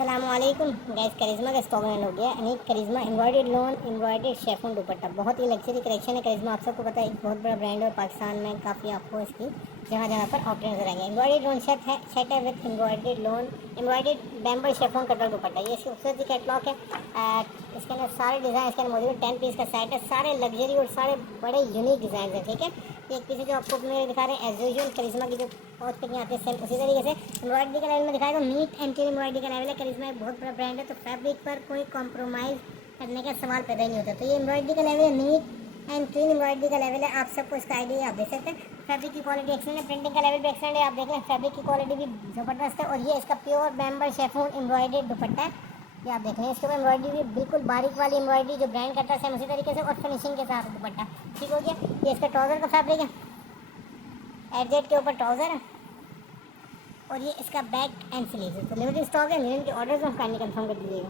अस्सलामुअलैकुम गाइस, करिश्मा का स्टॉक हो गया यानी Karishma embroidered lawn embroidered chiffon dupatta बहुत ही लग्जरी कलेक्शन है। करिश्मा आप सबको पता है एक बहुत बड़ा ब्रांड है और पाकिस्तान में काफ़ी आपको इसकी जगह जगह पर आउटलेट नजर आएंगे। एम्ब्रॉयडर्ड लोन सेट है with embroidered lawn embroidered bamber chiffon cutwork dupatta. ये इसकी खूबसूरत कैटलॉग है। इसके अंदर सारे डिज़ाइन इसके अंदर मौजूद है। 10 पीस का सेट है, सारे लग्जरी और सारे बड़े यूनिक डिज़ाइन है। ठीक है, एक पीछे जो आपको मेरे दिखा रहे हैं एज यूजुअल करिश्मा की जो बहुत पिक आते हैं सेम उसी तरीके से एम्ब्रॉयडरी का लेवल में दिखाएगा। नीट एंड क्लीन एम्ब्रॉयडरी का लेवल है। करिश्मा एक बहुत बड़ा ब्रांड है तो फैब्रिक पर कोई कॉम्प्रोमाइज़ करने का सवाल पैदा ही नहीं होता। तो ये एम्ब्रॉयडरी का लेवल है, नीट एंड क्लीन एम्ब्रॉयडरी का लेवल है। आप सबको इसका आइडिया आप देख सकते हैं। फैब्रिक की क्वालिटी एक्सेलेंट है, प्रिंटिंग का लेवल भी एक्सेलेंट है। आप देख लें फैब्रिक की क्वालिटी भी ज़बरदस्त है। और ये इसका प्योर बैम्बल शेफोन एम्ब्रॉयडरी दुपट्टा है। ये आप देख लें, इसके ऊपर एम्ब्रॉयडरी भी बिल्कुल बारीक वाली एम्ब्रॉयडरी जो ब्रांड करता है सेम उसी तरीके से और फिनिशिंग के साथ दुपट्टा। ठीक हो गया। ये इसका ट्राउज़र का फैब्रिक है, एडजेट के ऊपर ट्राउज़र है और ये इसका बैक एंड स्लीव है। तो लिमिटेड स्टॉक है, मिलियन के ऑर्डर्स में काइंडली कंफर्म कर दीजिएगा।